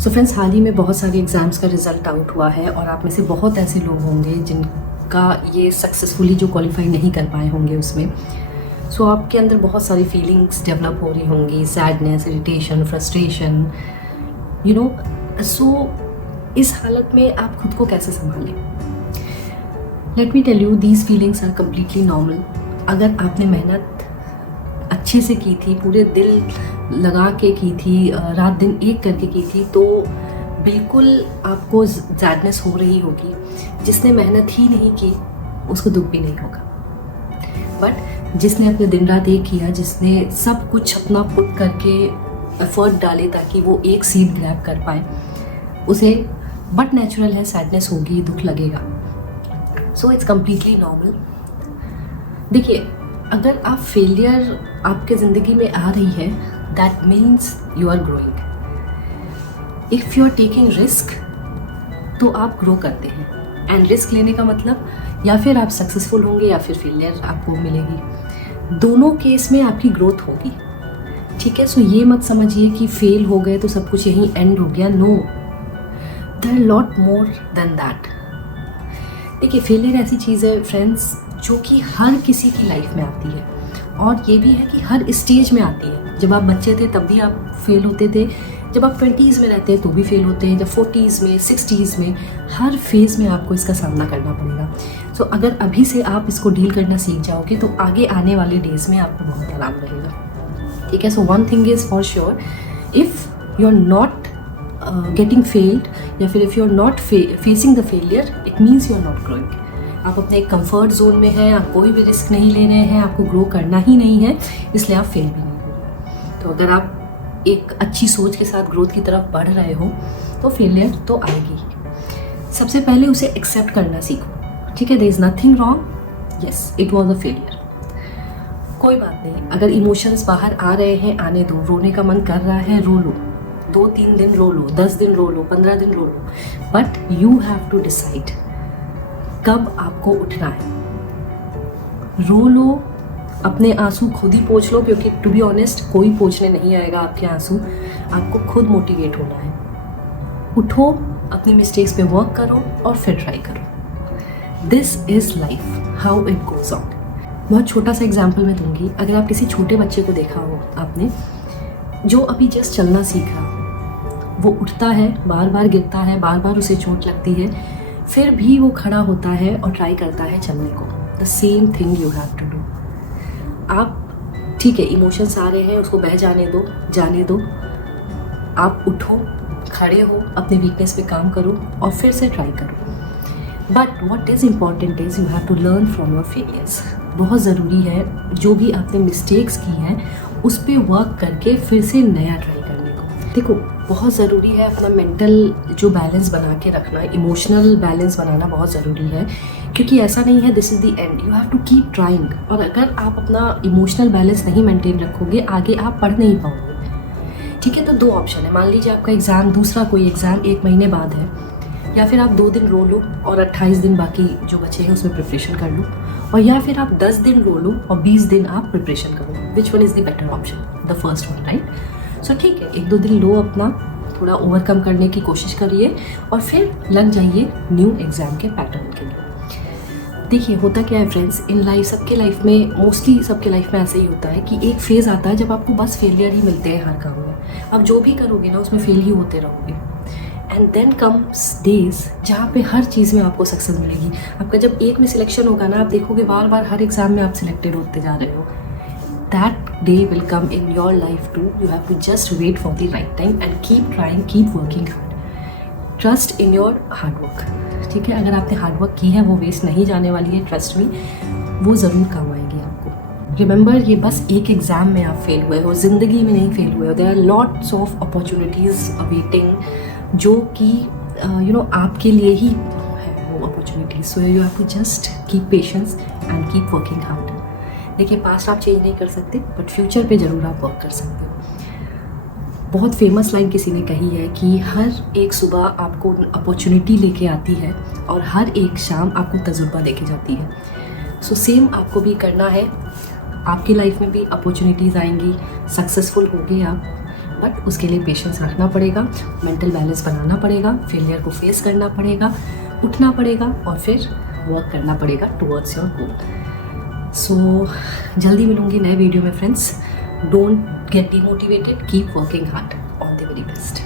So friends, हाल ही में बहुत सारे एग्ज़ाम्स का रिज़ल्ट आउट हुआ है और आप में से बहुत ऐसे लोग होंगे जिनका ये सक्सेसफुली जो क्वालिफाई नहीं कर पाए होंगे उसमें। सो आपके अंदर बहुत सारी फीलिंग्स डेवलप हो रही होंगी, sadness, irritation, frustration, you know. So इस हालत में आप खुद को कैसे संभालें? Let me tell you, these feelings are completely normal. अगर आपने मेहनत अच्छे से की थी, पूरे दिल लगा के की थी, रात दिन एक करके की थी, तो बिल्कुल आपको सैडनेस हो रही होगी। जिसने मेहनत ही नहीं की उसको दुख भी नहीं होगा, बट जिसने अपने दिन रात एक किया, जिसने सब कुछ अपना पुट करके एफर्ट डाले ताकि वो एक सीट ग्रैब कर पाए, उसे बट नेचुरल है, सैडनेस होगी, दुख लगेगा। So it's completely normal. देखिए, अगर आप फेलियर आपके ज़िंदगी में आ रही है, that means you are growing. If you are taking risk, तो आप ग्रो करते हैं। एंड रिस्क लेने का मतलब या फिर आप सक्सेसफुल होंगे या फिर फेलियर आपको मिलेगी। दोनों केस में आपकी ग्रोथ होगी, ठीक है। सो ये मत समझिए कि फेल हो गए तो सब कुछ यहीं एंड हो गया। No, there are lot more than that. देखिए, फेलियर ऐसी चीज़ है फ्रेंड्स जो कि हर किसी की लाइफ में आती है, और ये भी है कि हर स्टेज में आती है। जब आप बच्चे थे तब भी आप फेल होते थे, जब आप 20s में रहते हैं तो भी फेल होते हैं, जब 40s में, 60s में, हर फेज़ में आपको इसका सामना करना पड़ेगा। सो अगर अभी से आप इसको डील करना सीख जाओगे तो आगे आने वाले डेज में आपको बहुत आराम रहेगा, ठीक है। So one thing is for sure, if you are not getting failed या फिर if you are not facing the failure, it means you are not growing. आप अपने एक कंफर्ट जोन में हैं, आप कोई भी रिस्क नहीं ले रहे हैं, आपको ग्रो करना ही नहीं है, इसलिए आप फेल भी नहीं हो रहे। तो अगर आप एक अच्छी सोच के साथ ग्रोथ की तरफ बढ़ रहे हो तो फेलियर तो आएगी ही। सबसे पहले उसे एक्सेप्ट करना सीखो, ठीक है। There is nothing wrong, yes it was a failure, कोई बात नहीं। अगर इमोशंस बाहर आ रहे हैं, आने दो। रोने का मन कर रहा है, रो लो, 2-3 दिन रो लो, 10 दिन रो लो, 15 दिन रो लो, but you have to decide कब आपको उठना है। रो लो, अपने आंसू खुद ही पोंछ लो, क्योंकि टू बी ऑनेस्ट कोई पोंछने नहीं आएगा आपके आंसू, आपको खुद मोटिवेट होना है। उठो, अपनी मिस्टेक्स पे वर्क करो और फिर ट्राई करो। This is life, how it goes on. बहुत छोटा सा एग्जाम्पल मैं दूंगी। अगर आप किसी छोटे बच्चे को देखा हो आपने, जो अभी जस्ट चलना सीख रहा, वो उठता है, बार बार गिरता है, बार बार उसे चोट लगती है, फिर भी वो खड़ा होता है और ट्राई करता है चलने को। The same thing you have to do. आप, ठीक है, इमोशंस आ रहे हैं, उसको बह जाने दो, जाने दो। आप उठो, खड़े हो, अपने वीकनेस पे काम करो और फिर से ट्राई करो। But what is important is you have to learn from your failures. बहुत ज़रूरी है जो भी आपने मिस्टेक्स की हैं उस पर वर्क करके फिर से नया ट्राई करने को। देखो, बहुत ज़रूरी है अपना मेंटल जो बैलेंस बना के रखना, इमोशनल बैलेंस बनाना बहुत ज़रूरी है, क्योंकि ऐसा नहीं है this is the end, you have to keep trying. और अगर आप अपना इमोशनल बैलेंस नहीं मेंटेन रखोगे, आगे आप पढ़ नहीं पाओगे, ठीक है। तो 2 ऑप्शन है। मान लीजिए आपका एग्ज़ाम, दूसरा कोई एग्ज़ाम 1 महीने बाद है, या फिर आप 2 दिन रो लो और 28 दिन बाकी जो बचे हैं उसमें प्रिपरेशन कर लो, और या फिर आप 10 दिन रो लो और 20 दिन आप प्रिपरेशन करो। Which one is the better option? The first one, right. So ठीक है, 1-2 दिन लो, अपना थोड़ा ओवरकम करने की कोशिश करिए और फिर लग जाइए न्यू एग्ज़ाम के पैटर्न के लिए। देखिए, होता क्या है फ्रेंड्स, इन लाइफ, सबके लाइफ में, मोस्टली सबके लाइफ में ऐसा ही होता है कि एक फेज़ आता है जब आपको बस फेलियर ही मिलते हैं हर काम में। आप जो भी करोगे ना उसमें फेल ही होते रहोगे। एंड देन कम्स डेज जहाँ पे हर चीज़ में आपको सक्सेस मिलेगी। आपका जब एक में सिलेक्शन होगा ना, आप देखोगे बार बार हर एग्ज़ाम में आप सिलेक्टेड होते जा रहे हो। That day will come in your life too. You have to just wait for the right time and keep trying, keep working hard. Trust in your hard work. ठीक है, अगर आपने हार्ड वर्क की है वो वेस्ट नहीं जाने वाली है, ट्रस्ट मी, वो ज़रूर काम आएगी आपको। रिमेंबर, ये बस एक एग्ज़ाम में आप फेल हुए हो, ज़िंदगी में नहीं फेल हुए हो। There are lots of opportunities awaiting, जो कि यू नो आपके लिए ही है वो opportunities. So you have to just keep patience and keep working hard. देखिए, पास्ट आप चेंज नहीं कर सकते, बट फ्यूचर पे ज़रूर आप वर्क कर सकते हो। बहुत फेमस लाइन किसी ने कही है कि हर एक सुबह आपको अपॉर्चुनिटी लेके आती है और हर एक शाम आपको तजुर्बा देके जाती है। सो सेम आपको भी करना है। आपकी लाइफ में भी अपॉर्चुनिटीज़ आएंगी, सक्सेसफुल होगे आप, बट उसके लिए पेशेंस रखना पड़ेगा, मेंटल बैलेंस बनाना पड़ेगा, फेलियर को फेस करना पड़ेगा, उठना पड़ेगा और फिर वर्क करना पड़ेगा टुवर्ड्स योर गोल। सो जल्दी मिलूंगी नए वीडियो में friends. Don't get demotivated, keep working hard, all the very best.